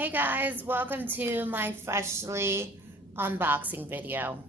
Hey guys, welcome to my freshly unboxing video.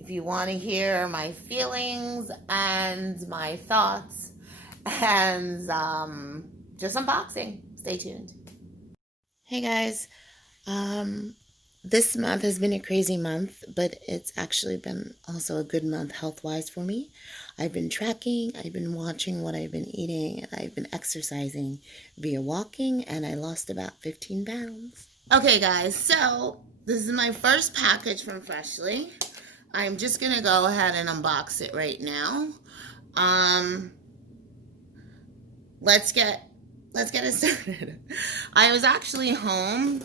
If you want to hear my feelings and my thoughts and just unboxing, stay tuned. Hey guys, this month has been a crazy month, but it's actually been also a good month health-wise for me. I've been tracking, I've been watching what I've been eating, and I've been exercising via walking, and I lost about 15 pounds. Okay guys, so this is my first package from Freshly. I'm just gonna go ahead and unbox it right now. Let's get it started. I was actually home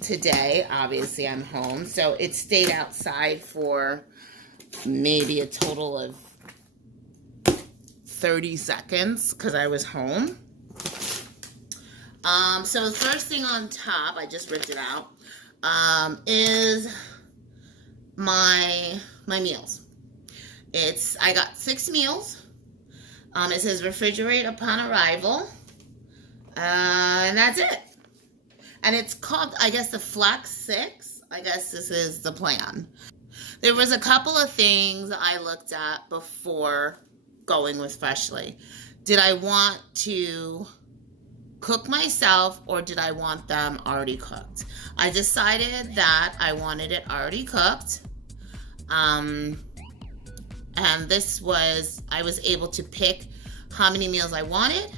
today. Obviously I'm home, so it stayed outside for maybe a total of 30 seconds because I was home. So the first thing on top, I just ripped it out, is my meals. I got 6 meals. It says refrigerate upon arrival, and that's it. And it's called, I guess, the Flex 6. I guess this is the plan. There was a couple of things I looked at before going with Freshly. Did I want to cook myself or did I want them already cooked? I decided that I wanted it already cooked. And I was able to pick how many meals I wanted.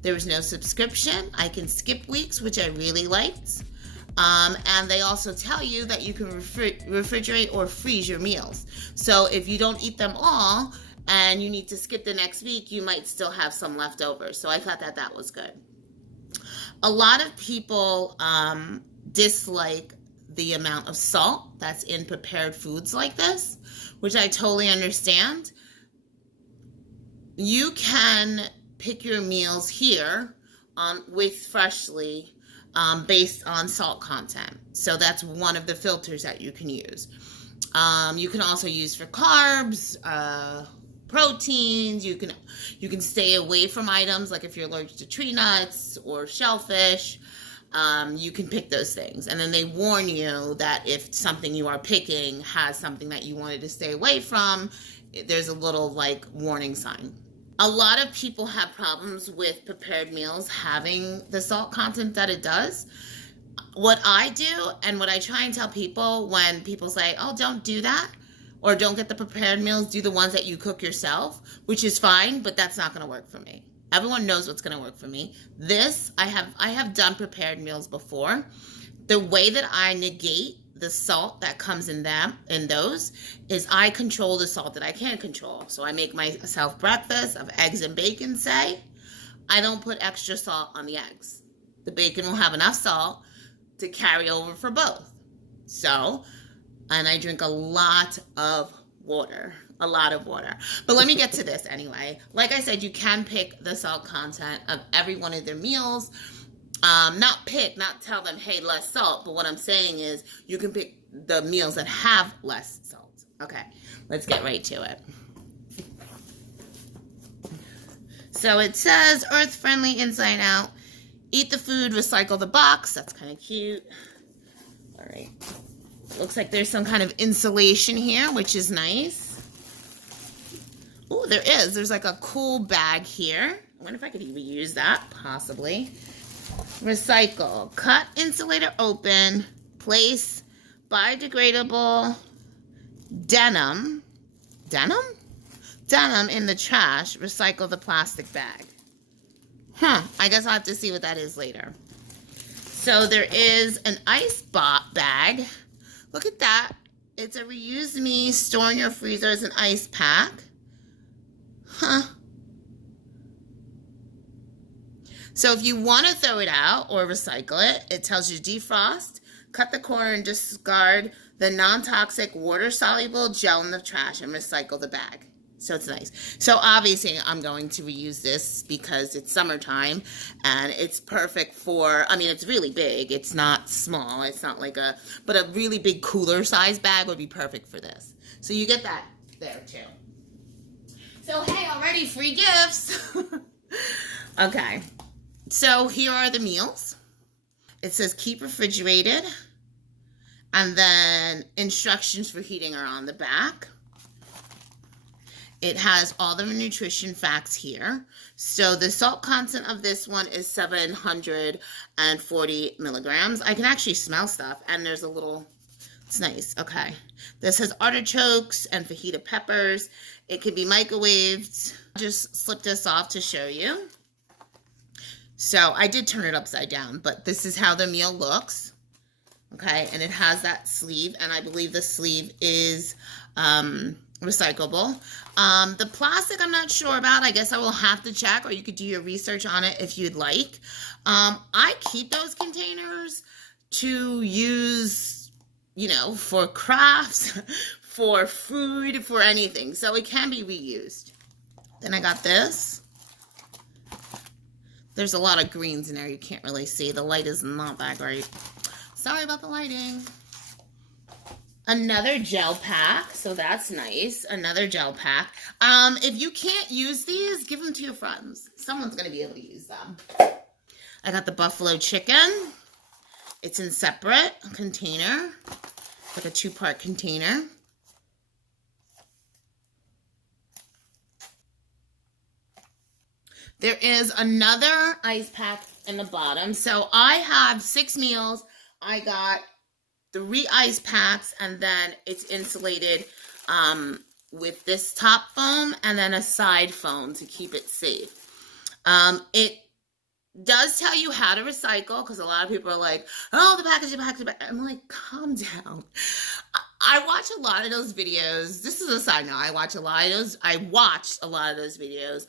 There was no subscription. I can skip weeks, which I really liked. And they also tell you that you can refrigerate or freeze your meals. So if you don't eat them all and you need to skip the next week, you might still have some left over. So I thought that was good. A lot of people dislike the amount of salt that's in prepared foods like this, which I totally understand. You can pick your meals here with Freshly based on salt content. So that's one of the filters that you can use. You can also use for carbs, proteins. You can stay away from items like if you're allergic to tree nuts or shellfish. You can pick those things, and then they warn you that if something you are picking has something that you wanted to stay away from, there's a little like warning sign. A lot of people have problems with prepared meals having the salt content that it does. What I do and what I try and tell people when people say, oh, don't do that, or don't get the prepared meals, do the ones that you cook yourself, which is fine, but that's not going to work for me. Everyone knows what's going to work for me. I have done prepared meals before. The way that I negate the salt that comes in those is I control the salt that I can control. So I make myself breakfast of eggs and bacon, say. I don't put extra salt on the eggs. The bacon will have enough salt to carry over for both. So, and I drink a lot of water. But let me get to this anyway. Like I said, you can pick the salt content of every one of their meals. Not tell them, hey, less salt. But what I'm saying is you can pick the meals that have less salt. Okay, let's get right to it. So it says earth friendly inside out. Eat the food, recycle the box. That's kind of cute. All right. Looks like there's some kind of insulation here, which is nice. Oh, there's like a cool bag here. I wonder if I could even use that, possibly. Recycle, cut insulator open, place biodegradable denim in the trash, recycle the plastic bag. I guess I'll have to see what that is later. So there is an ice bag. Look at that. It's a reuse me, store in your freezer as an ice pack. So if you want to throw it out or recycle it, it tells you defrost, cut the corner and discard the non-toxic water-soluble gel in the trash and recycle the bag. So it's nice. So obviously I'm going to reuse this because it's summertime and it's perfect for, I mean, it's really big. It's not small. It's not like but a really big cooler size bag would be perfect for this. So you get that there too. So hey, already free gifts. Okay. So here are the meals. It says keep refrigerated, and then instructions for heating are on the back. It has all the nutrition facts here. So the salt content of this one is 740 milligrams. I can actually smell stuff, and there's a little, it's nice. Okay. This has artichokes and fajita peppers. It can be microwaved. Just slip this off to show you. So I did turn it upside down, but this is how the meal looks. Okay, and it has that sleeve, and I believe the sleeve is recyclable. The plastic I'm not sure about. I guess I will have to check, or you could do your research on it if you'd like. I keep those containers to use, you know, for crafts, for food, for anything. So it can be reused. Then I got this. There's a lot of greens in there you can't really see. The light is not that great. Sorry about the lighting. Another gel pack, so that's nice. Another gel pack. If you can't use these, give them to your friends. Someone's going to be able to use them. I got the buffalo chicken. It's in separate container, like a 2-part container. There is another ice pack in the bottom. So I have 6 meals. I got 3 ice packs, and then it's insulated with this top foam and then a side foam to keep it safe. It does tell you how to recycle, because a lot of people are like, oh, the packaging. I'm like, calm down. I watch a lot of those videos. This is a side note. I watched a lot of those videos,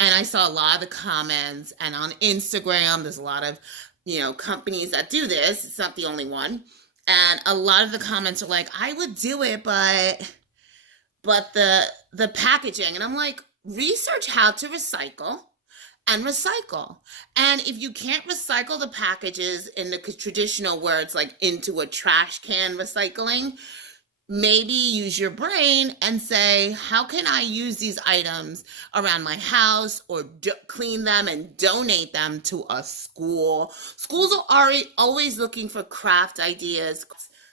and I saw a lot of the comments, and on Instagram, there's a lot of, you know, companies that do this. It's not the only one. And a lot of the comments are like, I would do it, but the packaging. And I'm like, research how to recycle and recycle. And if you can't recycle the packages in the traditional words, like into a trash can recycling, maybe use your brain and say, how can I use these items around my house, or clean them and donate them to a school? Schools are always looking for craft ideas,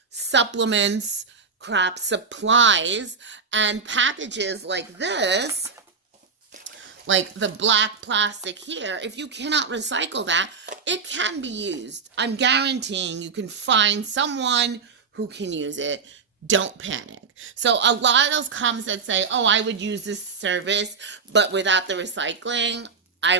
supplements, craft supplies, and packages like this, like the black plastic here. If you cannot recycle that, it can be used. I'm guaranteeing you can find someone who can use it. Don't panic. So a lot of those comments that say, oh, I would use this service, but without the recycling, I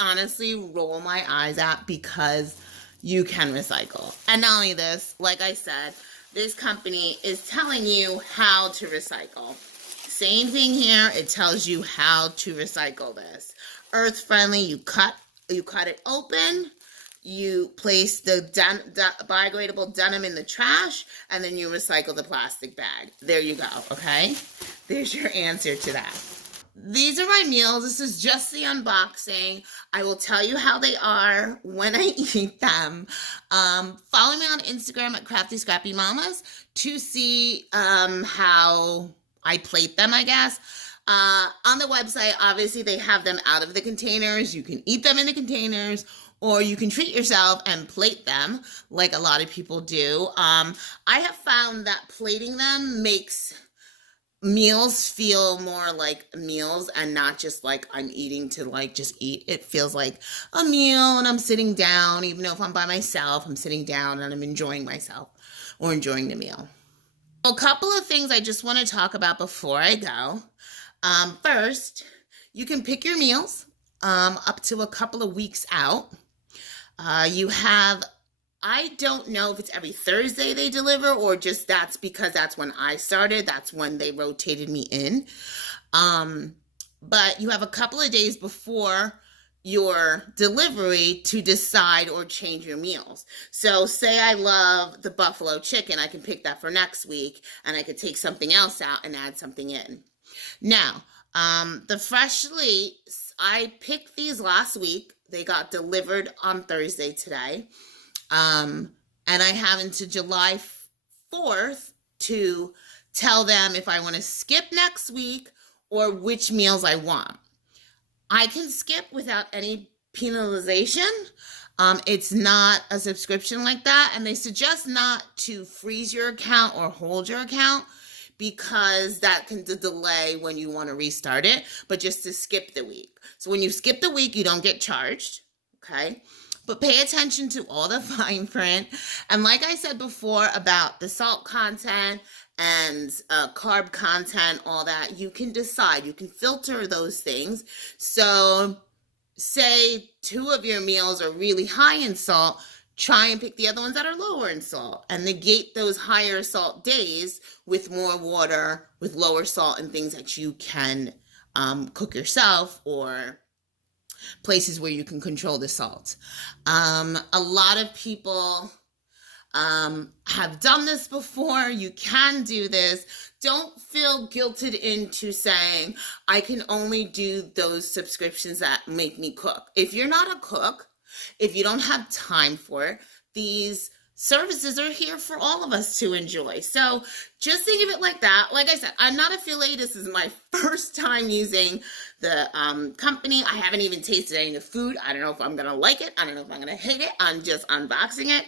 honestly roll my eyes at, because you can recycle. And not only this, like I said, this company is telling you how to recycle. Same thing here. It tells you how to recycle this. Earth friendly. You cut it open. You place the biodegradable denim in the trash, and then you recycle the plastic bag. There you go, okay? There's your answer to that. These are my meals. This is just the unboxing. I will tell you how they are when I eat them. Follow me on Instagram at Crafty Scrappy Mamas to see how I plate them, I guess. On the website, obviously, they have them out of the containers. You can eat them in the containers, or you can treat yourself and plate them like a lot of people do. I have found that plating them makes meals feel more like meals, and not just like I'm eating to like just eat. It feels like a meal, and I'm sitting down. Even though if I'm by myself, I'm sitting down and I'm enjoying myself or enjoying the meal. A couple of things I just want to talk about before I go. First, you can pick your meals up to a couple of weeks out. You have, I don't know if it's every Thursday they deliver, or just that's because that's when I started. That's when they rotated me in. But you have a couple of days before your delivery to decide or change your meals. So say I love the buffalo chicken, I can pick that for next week, and I could take something else out and add something in. Now, the freshly, I picked these last week. They got delivered on Thursday today. And I have until July 4th to tell them if I want to skip next week or which meals I want. I can skip without any penalization. It's not a subscription like that, and they suggest not to freeze your account or hold your account because that can delay when you want to restart it, but just to skip the week. So when you skip the week, you don't get charged, okay? But pay attention to all the fine print. And like I said before about the salt content and carb content, all that, you can decide, you can filter those things. So say 2 of your meals are really high in salt, try and pick the other ones that are lower in salt and negate those higher salt days with more water, with lower salt, and things that you can cook yourself, or places where you can control the salt. A lot of people have done this before. You can do this. Don't feel guilted into saying, I can only do those subscriptions that make me cook. If you're not a cook, if you don't have time for it, these services are here for all of us to enjoy. So just think of it like that. Like I said, I'm not affiliated. This is my first time using the company. I haven't even tasted any of the food. I don't know if I'm going to like it. I don't know if I'm going to hate it. I'm just unboxing it.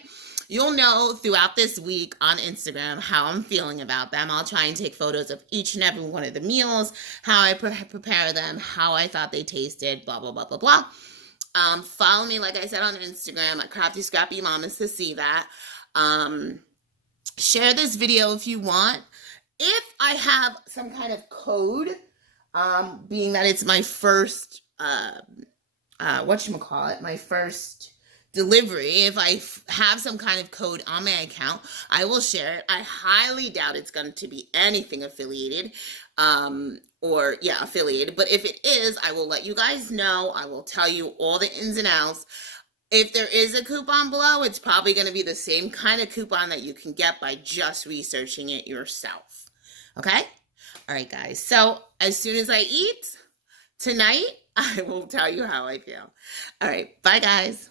You'll know throughout this week on Instagram how I'm feeling about them. I'll try and take photos of each and every one of the meals, how I prepare them, how I thought they tasted, blah, blah, blah, blah, blah. Follow me, like I said, on Instagram at Crafty Scrappy Mamas to see that. Share this video if you want. If I have some kind of code, being that it's my first, my first delivery, if I have some kind of code on my account, I will share it. I highly doubt it's going to be anything affiliated, affiliated. But if it is, I will let you guys know. I will tell you all the ins and outs. If there is a coupon below, it's probably going to be the same kind of coupon that you can get by just researching it yourself. Okay? All right, guys. So as soon as I eat tonight, I will tell you how I feel. All right. Bye, guys.